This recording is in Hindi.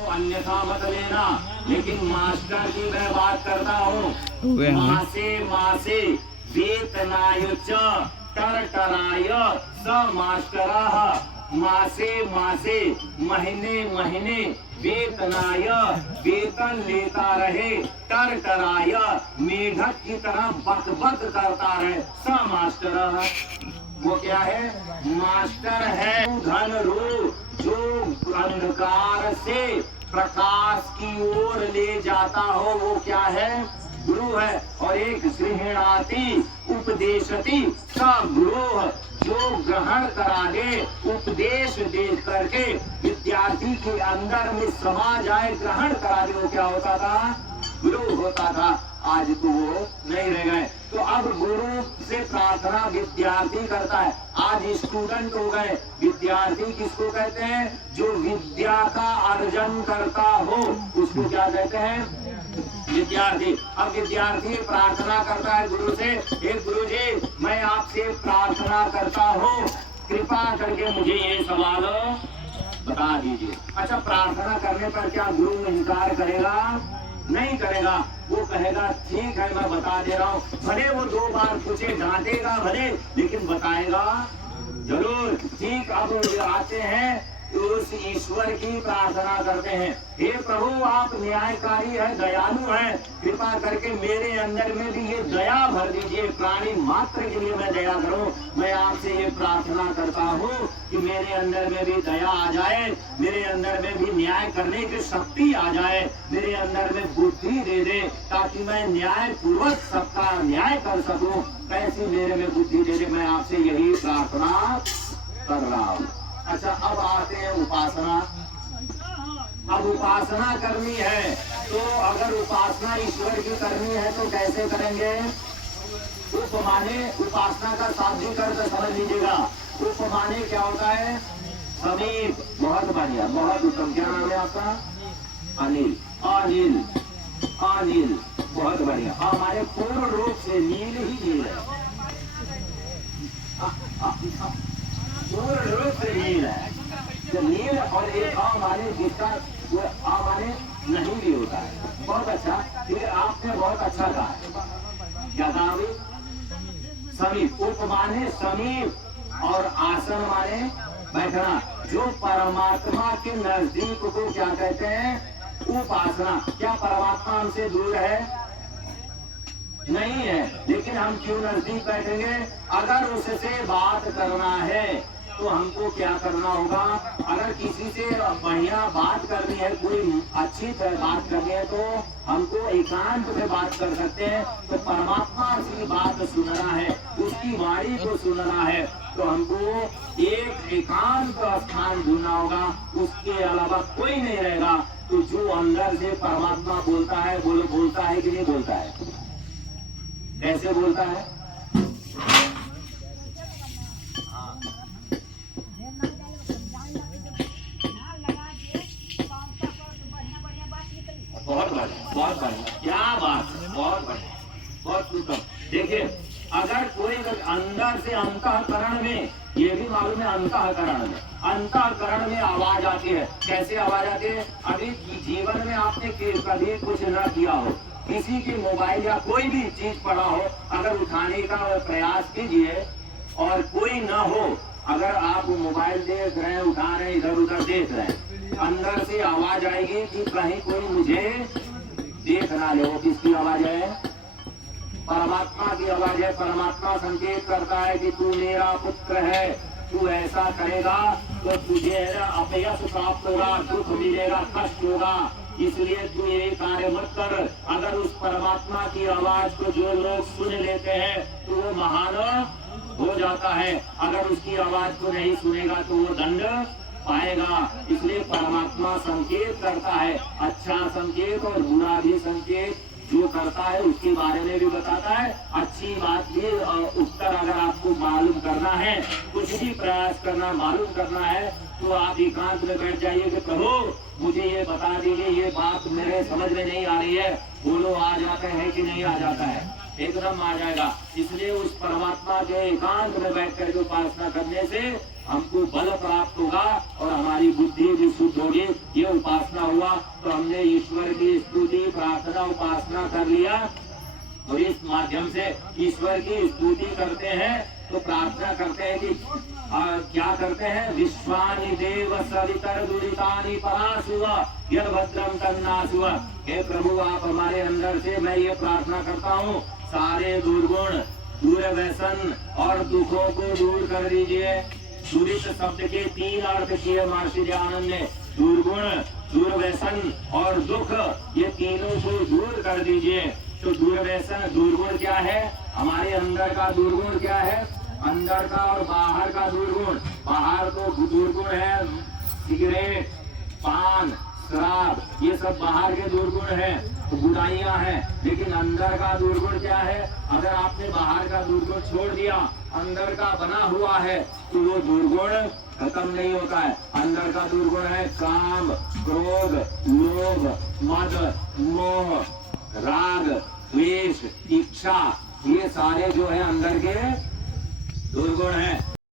तो अन्यथा मत लेना, लेकिन मास्टर की मैं बात करता हूँ। मासे वेतनाय च टरटराय स मास्टरः। मासे महीने महीने वेतनाय वेतन लेता रहे, टरटराय मेढक की तरह बक बक करता रहे, स मास्टरः। वो क्या है? मास्टर है। धन रू जो अंधकार से प्रकाश की ओर ले जाता हो, वो क्या है? गुरु है। और एक गृहणाति उपदेशति स गुरु, जो ग्रहण करा दे, उपदेश दे करके विद्यार्थी के अंदर में समा जाए, ग्रहण करा दे, वो क्या होता था? गुरु होता था। आज तो वो नहीं रह गए। तो अब गुरु से प्रार्थना विद्यार्थी करता है। आज स्टूडेंट हो गए। विद्यार्थी किसको कहते हैं? जो विद्या का अर्जन करता हो, उसको क्या कहते हैं? विद्यार्थी। अब विद्यार्थी प्रार्थना करता है गुरु से, हे गुरु जी, मैं आपसे प्रार्थना करता हूँ, कृपा करके मुझे ये सवाल बता दीजिए। अच्छा, प्रार्थना करने पर क्या गुरु इनकार करेगा? नहीं करेगा। वो कहेगा ठीक है, मैं बता दे रहा हूँ। भले वो 2 बार पूछे, डांटेगा भले, लेकिन बताएगा जरूर। ठीक। अब आते हैं उस ईश्वर की प्रार्थना करते हैं, हे प्रभु, आप न्यायकारी है, दयालु है, कृपा करके मेरे अंदर में भी ये दया भर दीजिए, प्राणी मात्र के लिए मैं दया करूं। मैं आपसे ये प्रार्थना करता हूँ कि मेरे अंदर में भी दया आ जाए, मेरे अंदर में भी न्याय करने की शक्ति आ जाए, मेरे अंदर में बुद्धि दे दे, ताकि मैं न्याय पूर्वक सबका न्याय कर सकूं। ऐसी मेरे में बुद्धि दे दे, मैं आपसे यही प्रार्थना कर रहा हूँ। अच्छा, अब आते हैं उपासना। अब उपासना करनी है, तो अगर उपासना ईश्वर की करनी है तो कैसे करेंगे? उपमाने, उपासना का शाब्दिक अर्थ समझ लीजिएगा। उपमाने क्या होता है? समीप। बहुत बढ़िया, बहुत उत्तम। क्या नाम है आपका? अनिल। अनिल, अनिल, बहुत बढ़िया। हमारे पूर्ण रूप से नील ही नील है, पूर्ण रूप से नील है। तो नील और एक माने जिसका वो माने नहीं भी होता है। बहुत अच्छा, फिर आपने बहुत अच्छा कहा है। क्या कहा अभी? समीप। उप माने समीप और आसन माने बैठना। जो परमात्मा के नजदीक को क्या कहते हैं? उपासना। क्या परमात्मा हमसे दूर है? नहीं है, लेकिन हम क्यों नजदीक बैठेंगे? अगर उससे बात करना है तो हमको क्या करना होगा? अगर किसी से बढ़िया बात करनी है, कोई अच्छी बात करनी है, तो हमको एकांत में बात कर सकते हैं। तो परमात्मा की बात सुनना है, उसकी वाणी को सुनना है, तो हमको एक एकांत स्थान ढूंढना होगा, उसके अलावा कोई नहीं रहेगा। तो जो अंदर से परमात्मा बोलता है, बोलता है कि नहीं बोलता है? कैसे बोलता है? बहुत बढ़िया, बहुत बढ़िया, क्या बात है, बहुत बढ़िया, बहुत उत्तम। देखिए, अगर कोई अंदर से अंतःकरण में, ये भी मालूम है, अंतःकरण में आवाज आती है। कैसे आवाज आती है? अभी जीवन में आपने कभी कुछ न किया हो, किसी की मोबाइल या कोई भी चीज पड़ा हो, अगर उठाने का प्रयास कीजिए और कोई न हो, अगर आप मोबाइल देख रहे हैं, उठा रहे हैं, इधर उधर देख रहे हैं, अंदर से आवाज आएगी कि कहीं कोई मुझे देख ना ले। किसकी आवाज है? परमात्मा की आवाज है। परमात्मा संकेत करता है कि तू मेरा पुत्र है, तू ऐसा करेगा तो तुझे अपयश प्राप्त होगा, दुख मिलेगा, कष्ट होगा, इसलिए तू ये कार्य मत कर। अगर उस परमात्मा की आवाज को जो लोग सुन लेते हैं तो वो महान हो जाता है। अगर उसकी आवाज को नहीं सुनेगा तो वो दंड पाएगा। इसलिए परमात्मा संकेत करता है, अच्छा संकेत और बुरा भी संकेत जो करता है उसके बारे में भी बताता है। अच्छी बात भी उत्तर अगर आपको मालूम करना है, कुछ भी प्रयास करना, मालूम करना है, तो आप एकांत में बैठ जाइए कि प्रभु मुझे ये बता दीजिए, ये बात मेरे समझ में नहीं आ रही है, बोलो आ जाता है कि नहीं आ जाता है? एकदम आ जाएगा। इसलिए उस परमात्मा के एकांत में बैठ कर उपासना करने से हमको बल प्राप्त होगा और हमारी बुद्धि भी शुद्ध होगी। ये उपासना हुआ तो हमने ईश्वर की स्तुति प्रार्थना उपासना कर लिया और इस माध्यम से ईश्वर की स्तुति करते हैं तो प्रार्थना करते हैं कि क्या करते हैं, विश्वानि देव सवितर दुरितानि परासुव यद भद्रम तन्नासुव। हे प्रभु आप हमारे अंदर से, मैं ये प्रार्थना करता हूँ, सारे दुर्गुण दूर व्यसन और दुखों को दूर कर दीजिए। दुरित शब्द के 3 अर्थ किए महर्षि दयानंद ने, दुर्गुण, दुर्व्यसन और दुख, ये तीनों को दूर कर दीजिए। तो दुर्व्यसन, दुर्गुण क्या है, हमारे अंदर का दुर्गुण क्या है, अंदर का और बाहर का दुर्गुण। बाहर तो दुर्गुण है सिगरेट, पान, शराब, ये सब बाहर के दुर्गुण हैं, तो बुराइयां हैं। लेकिन अंदर का दुर्गुण क्या है, अगर आपने बाहर का दुर्गुण छोड़ दिया, अंदर का बना हुआ है, तो वो दुर्गुण खत्म नहीं होता है। अंदर का दुर्गुण है काम, क्रोध, लोभ, मद, मोह, राग, द्वेष, इच्छा, ये सारे जो है अंदर के दुर्गुण हैं।